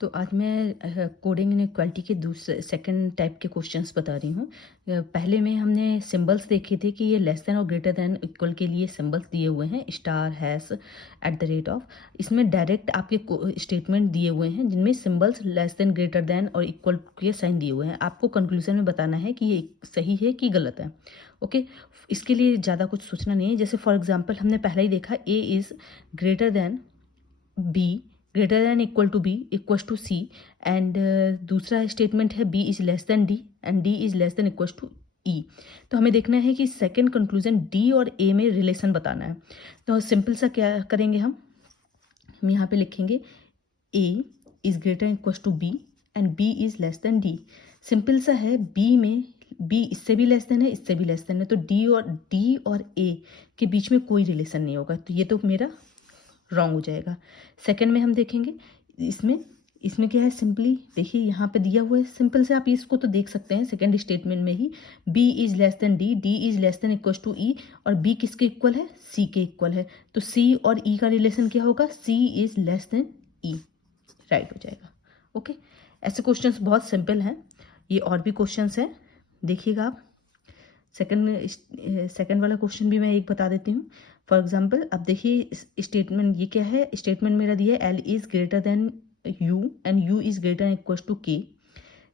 तो आज मैं कोडिंग इनइक्वालिटी के दूसरे सेकंड टाइप के क्वेश्चंस बता रही हूँ। पहले में हमने सिंबल्स देखे थे कि ये लेस देन और ग्रेटर देन इक्वल के लिए सिंबल्स दिए हुए हैं, star, hash, at the rate of. इसमें डायरेक्ट आपके स्टेटमेंट दिए हुए हैं जिनमें symbols less than, greater than और इक्वल के साइन दिए हुए हैं। आपको कंक्लूजन में बताना है कि ये सही है कि गलत है। ओके, इसके लिए ज़्यादा कुछ सोचना नहीं है। जैसे फॉर एग्जाम्पल हमने पहले ही देखा A is greater than B, greater than equal to B, equal to C, and दूसरा स्टेटमेंट है B is less than D and D is less than equal to E. तो हमें देखना है कि सेकंड कंक्लूजन डी और ए में relation बताना है। तो सिंपल सा क्या करेंगे हम यहाँ पे लिखेंगे A is greater equal to B and B is less than D. Simple सा है, बी में बी इससे भी लेस देन है, इससे भी लेस देन है, तो डी और ए के बीच में कोई रिलेशन नहीं होगा, तो ये तो मेरा रॉन्ग हो जाएगा। सेकंड में हम देखेंगे इसमें क्या है, सिंपली देखिए यहाँ पे दिया हुआ है, सिंपल से आप इसको तो देख सकते हैं सेकंड स्टेटमेंट में ही, B is less than D, D is less than equal to E, और बी किसके इक्वल है, सी के इक्वल है, तो सी और ई का रिलेशन क्या होगा, C is less than E, right हो जाएगा। ओके, ऐसे क्वेश्चंस बहुत सिंपल हैं। ये और भी क्वेश्चंस हैं, देखिएगा आप। सेकंड वाला क्वेश्चन भी मैं एक बता देती हूँ। फॉर एग्जाम्पल अब देखिए स्टेटमेंट, ये क्या है, स्टेटमेंट मेरा दिया है L is greater than U and U is greater than equal to K.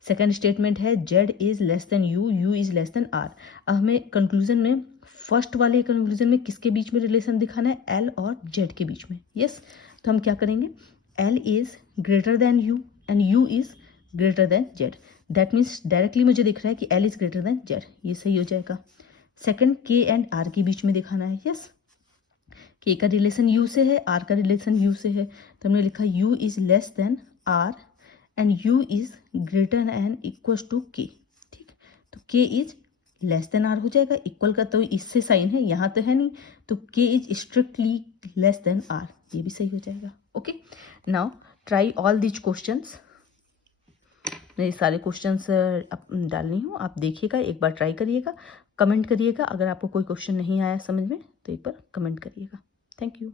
Second statement है Z is less than U, U is less than R. अब हमें कंक्लूजन में, फर्स्ट वाले कंक्लूजन में किसके बीच में रिलेशन दिखाना है, एल और जेड के बीच में। यस, तो हम क्या करेंगे, L is greater than U and U is greater then Z. That means directly मुझे दिख रहा है कि L is greater then Z, ये सही हो जाएगा। सेकंड, के एंड आर के बीच में दिखाना है। यस, के का रिलेशन यू से है, आर का रिलेशन यू से है, तो हमने लिखा U is less than R and U is greater than equal to K. ठीक, तो K is less than are हो जाएगा, इक्वल का तो इससे साइन है, यहाँ तो है नहीं, तो K is strictly less than R, ये भी सही हो जाएगा। Okay, now try all these questions. मैं सारे क्वेश्चंस डालनी हूँ, आप देखिएगा, एक बार ट्राई करिएगा, कमेंट करिएगा। अगर आपको कोई क्वेश्चन नहीं आया समझ में तो एक बार कमेंट करिएगा। Thank you.